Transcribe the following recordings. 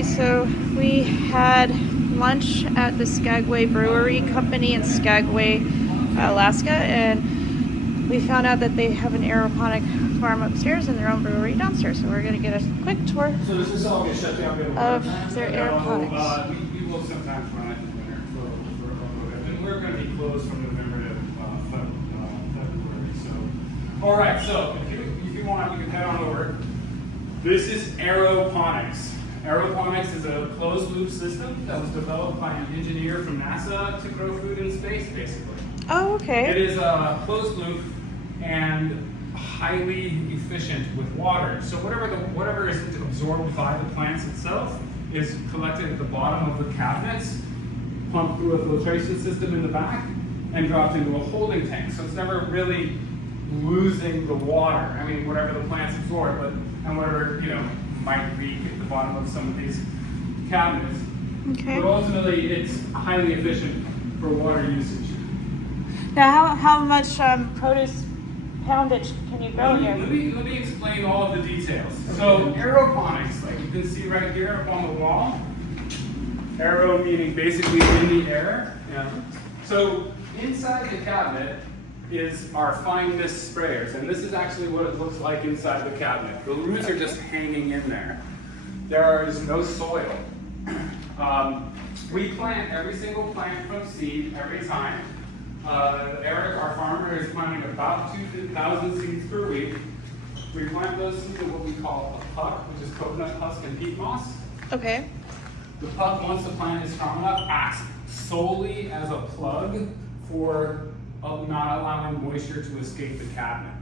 Okay, so we had lunch at the Skagway Brewery Company in Skagway, Alaska, and we found out that they have an aeroponic farm upstairs and their own brewery downstairs. So we're going to get a quick tour So does this all get shut down of their aeroponics. We will sometimes run it in the winter for a little bit. And we're going to be closed from November to February. So, all right. So if you want, you can head on over. This is Aeroponics. Aeroponics is a closed-loop system that was developed by an engineer from NASA to grow food in space, basically. Oh, okay. It is a closed-loop and highly efficient with water. So whatever is absorbed by the plants itself is collected at the bottom of the cabinets, pumped through a filtration system in the back, and dropped into a holding tank. So it's never really losing the water. I mean, whatever the plants absorb, and whatever might leak at the bottom of some of these cabinets. Okay. But ultimately, it's highly efficient for water usage. Now, how much produce poundage can you grow here? Let me explain all of the details. So aeroponics, like you can see right here up on the wall, aero meaning basically in the air. Yeah. So inside the cabinet is our fine mist sprayers, and this is actually what it looks like inside the cabinet. The roots are just hanging in there. There is no soil. We plant every single plant from seed every time. Eric, our farmer, is planting about 2,000 seeds per week. We plant those seeds in what we call a puck, which is coconut husk and peat moss. Okay. The puck, once the plant is strong enough, acts solely as a plug for not allowing moisture to escape the cabinet.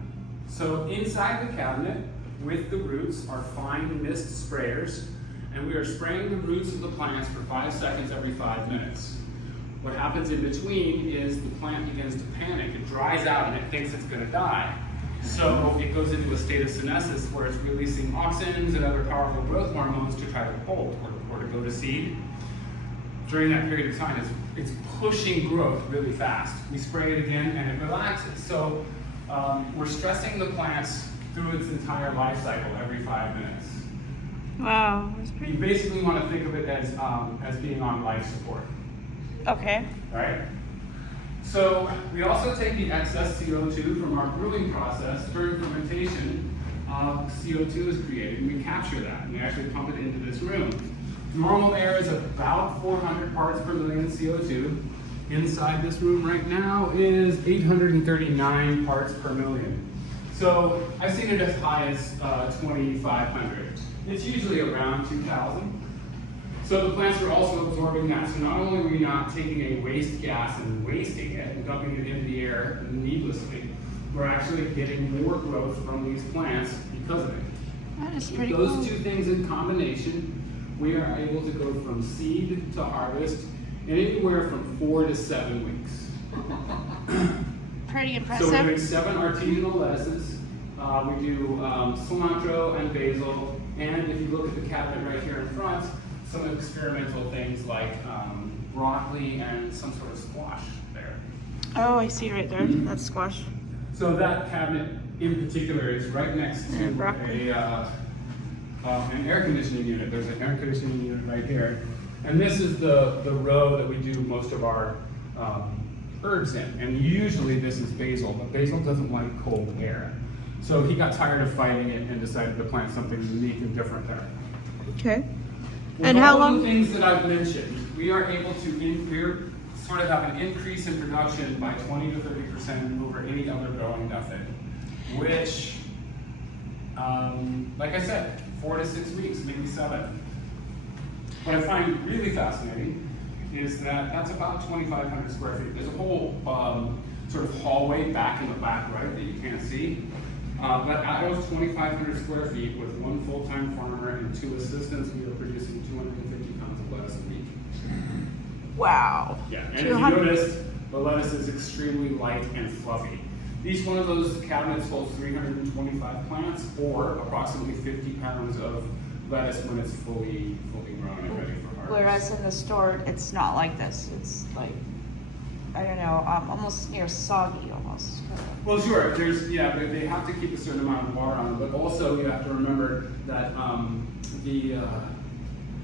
So inside the cabinet, with the roots, are fine mist sprayers, and we are spraying the roots of the plants for 5 seconds every 5 minutes. What happens in between is the plant begins to panic. It dries out and it thinks it's going to die. So it goes into a state of senescence where it's releasing auxins and other powerful growth hormones to try to hold or to go to seed. During that period of time, it's pushing growth really fast. We spray it again and it relaxes. So we're stressing the plants through its entire life cycle every 5 minutes. Wow, that's pretty. You basically want to think of it as being on life support. Okay. Right? So we also take the excess CO2 from our brewing process. During fermentation, CO2 is created, and we capture that, and we actually pump it into this room. Normal air is about 400 parts per million CO2. Inside this room right now is 839 parts per million. So I've seen it as high as 2,500. It's usually around 2,000. So the plants are also absorbing that. So not only are we not taking a waste gas and wasting it and dumping it into the air needlessly, we're actually getting more growth from these plants because of it. That is pretty Those cool. two things in combination, we are able to go from seed to harvest in anywhere from 4 to 7 weeks. Pretty So impressive. we're doing 7 artisanal lettuces. We do cilantro and basil. And if you look at the cabinet right here in front, some experimental things like broccoli and some sort of squash there. Oh, I see right there. That's squash. So that cabinet in particular is right next to broccoli. an air conditioning unit. There's an air conditioning unit right here. And this is the row that we do most of our herbs in. And usually this is basil, but basil doesn't like cold air. So he got tired of fighting it and decided to plant something unique and different there. Okay. With And how all long? the things that I've mentioned, we are able to sort of have an increase in production by 20 to 30% over any other growing method, which, like I said, 4 to 6 weeks, maybe 7. What I find really fascinating is that that's about 2,500 square feet. There's a whole sort of hallway back in the back right that you can't see. But out of 2,500 square feet with 1 full-time farmer and 2 assistants, we are producing 250 pounds of lettuce a week. Wow. Yeah, and if you noticed, the lettuce is extremely light and fluffy. Each one of those cabinets holds 325 plants, or approximately 50 pounds of lettuce when it's fully grown and ready for harvest. Whereas in the store, it's not like this. It's like, I don't know, almost near soggy almost. Well, sure. They have to keep a certain amount of water on it, but also you have to remember that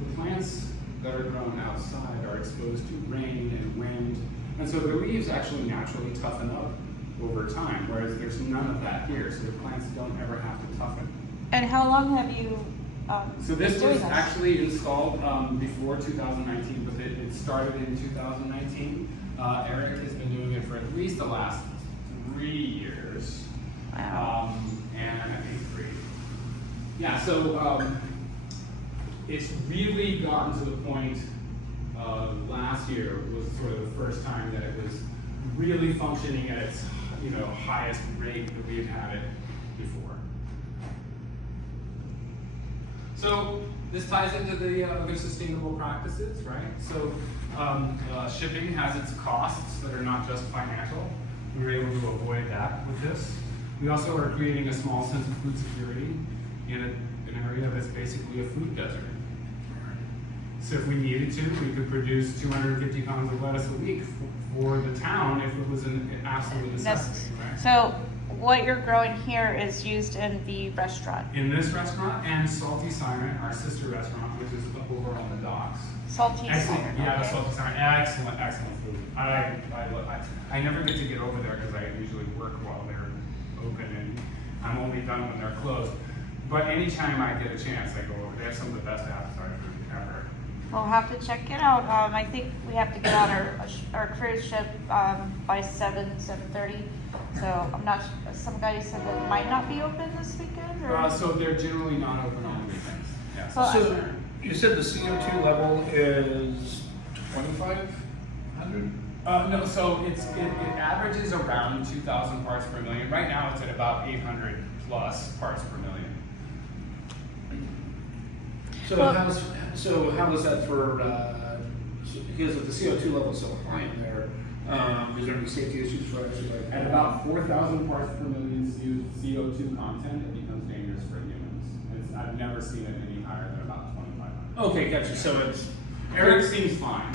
the plants that are grown outside are exposed to rain and wind, and so the leaves actually naturally toughen up over time, whereas there's none of that here, so the plants don't ever have to toughen. And how long have you So this been doing was this? actually installed before 2019, but it started in 2019. Eric has been doing it for at least the last 3 years. Wow. And I think 3. Yeah, so it's really gotten to the point, last year was sort of the first time that it was really functioning at its highest rate that we've had it before. So this ties into the other sustainable practices, right? So shipping has its costs that are not just financial. We were able to avoid that with this. We also are creating a small sense of food security in an area that's basically a food desert. So if we needed to, we could produce 250 pounds of lettuce a week for the town if it was an absolute necessity, right? So what you're growing here is used in the restaurant. In this restaurant and Salty Siren, our sister restaurant, which is over on the docks. Salty Excellent, Siren, yeah, the okay. Salty Siren, excellent food. I never get to get over there because I usually work while they're open and I'm only done when they're closed. But anytime I get a chance, I go over. They have some of the best appetizer food ever. We'll have to check it out. I think we have to get on our cruise ship by 7:30. So I'm not. Some guy said that it might not be open this weekend. Or? So they're generally not open on weekends. Yeah. Well, So you said the CO2 level is 2,500? No, so it averages around 2,000 parts per million. Right now it's at about 800 plus parts per million. So how is that for, because if the CO2 level is so high in there, is there any safety issues for actually like? At about 4,000 parts per million CO2 content, it becomes dangerous for humans. I've never seen it any higher than about 2,500. Okay, gotcha, so it's, Eric seems fine.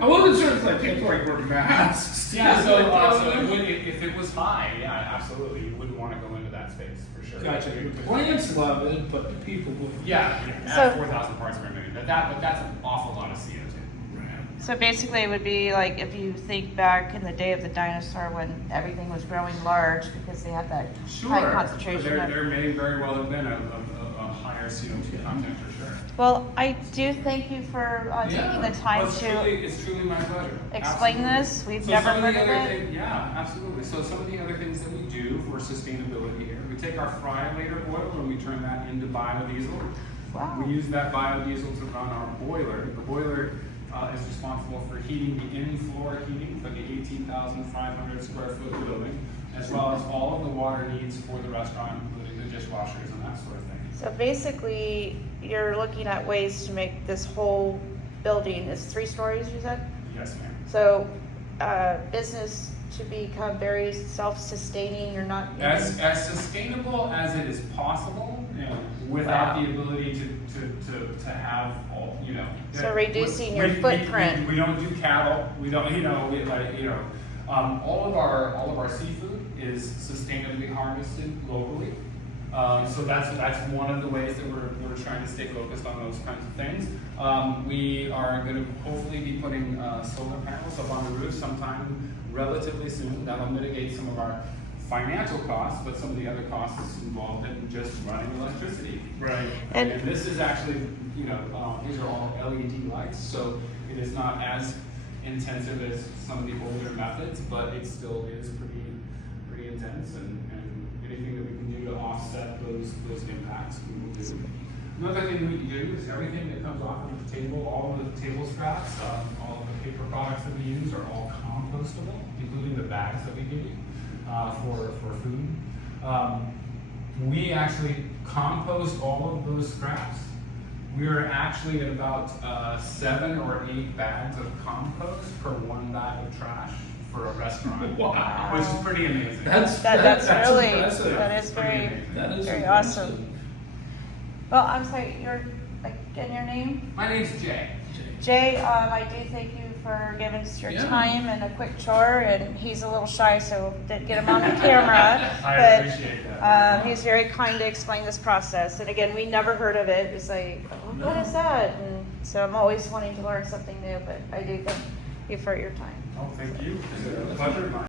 I wasn't sure if like they have to like wear masks. Yeah, so it would, if it was high, yeah, absolutely, you wouldn't want to go into that space for sure. Gotcha, the plants love it, but the people would. Yeah, So- at 4,000 parts per million. But that's an awful lot of CO2. So basically, it would be like if you think back in the day of the dinosaur when everything was growing large because they had that high concentration. There may very well have been a higher CO2 content for sure. Well, I do thank you for taking the time Well, to it's truly my pleasure. explain Absolutely. this. We've So never some of the heard of other it. yeah, absolutely. So some of the other things that we do for sustainability here, we take our fry-later oil and we turn that into biodiesel. Wow. We use that biodiesel to run our boiler. The boiler is responsible for heating the in-floor heating for the 18,500 square foot building, as well as all of the water needs for the restaurant, including the dishwashers and that sort of thing. So basically, you're looking at ways to make this whole building is 3 stories, you said? Yes, ma'am. So business to become very self-sustaining. You're not As sustainable as it is possible, without the ability to have all, So reducing your footprint. We don't do cattle. We don't, all of our seafood is sustainably harvested locally. So that's one of the ways that we're trying to stay focused on those kinds of things. We are going to hopefully be putting solar panels up on the roof sometime relatively soon. That'll mitigate some of our financial costs, but some of the other costs involved in just running electricity. Right. And this is actually, these are all LED lights, so it is not as intensive as some of the older methods, but it still is pretty intense, and anything that we can do to offset those impacts, we will do. Another thing we do is everything that comes off of the table, all of the table scraps, all of the paper products that we use are all compostable, including the bags that we give you for food. We actually compost all of those scraps. We are actually at about 7 or 8 bags of compost per 1 bag of trash for a restaurant. Wow. Which is pretty amazing. That's really impressive. that is very That is very impressive. awesome. Well, I'm sorry. You're again your name? My name's Jay. Jay, I do thank you for giving us your Yeah. time and a quick tour, and he's a little shy, so didn't get him on the camera. I but appreciate that. he's very kind to explain this process. And again, we never heard of it. It's like, what is that? And so I'm always wanting to learn something new, but I do thank you for your time. Oh, thank you. It's a pleasure of mine.